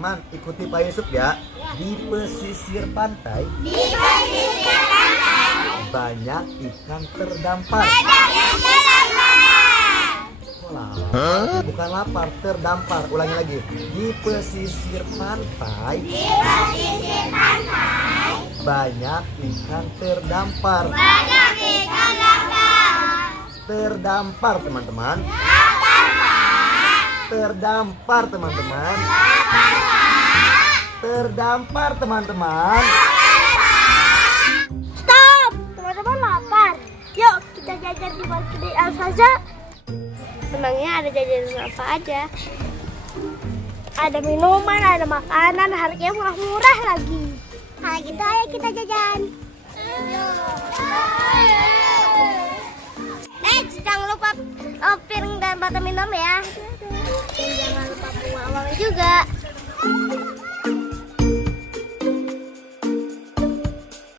teman-teman ikuti Pak Yusuf ya. Di pesisir pantai. Banyak ikan terdampar. Bukan lapar, terdampar. Ulangi lagi. Di pesisir pantai. Banyak ikan terdampar. Terdampar teman-teman. Terdampar teman-teman. Terdampar teman-teman. Stop! Teman-teman lapar. Yuk kita jajan di Market Al-Faza. Memangnya ada jajanan apa aja? Ada minuman, ada makanan, harganya murah-murah lagi. Kalau gitu ayo kita jajan. Jangan lupa piring dan botol minum ya. Dan jangan lupa buang uang juga.